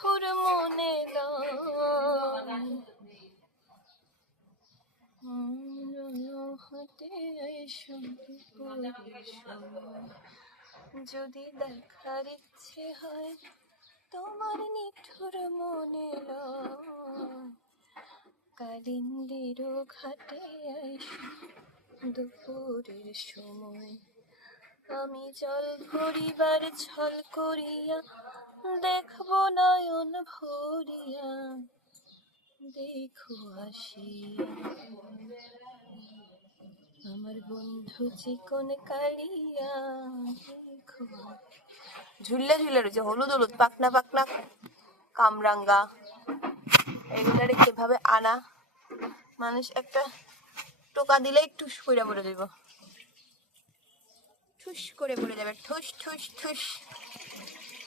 নিঠুর মনে হাতে যদি দেখার ইচ্ছে হয় তোমার নিঠুর মনে কালিন্দির ঘাটে দুপুরের সময় আমি জল ভরিবার ছল করিয়া দেখবো নয়ন ভরিয়া দেখো আসিয়া আমার বন্ধু চিকন কালিয়া দেখো ঝুললে ঝুলে রয়েছে হলুদ হলুদ পাকনা পাকনা কামরাঙ্গা এগুলারে কিভাবে আনা মানুষ একটা টোকা দিলেই ঠুস করে পড়ে যাবে ঠুস করে পড়ে যাবে ঠুস ঠুস ঠুস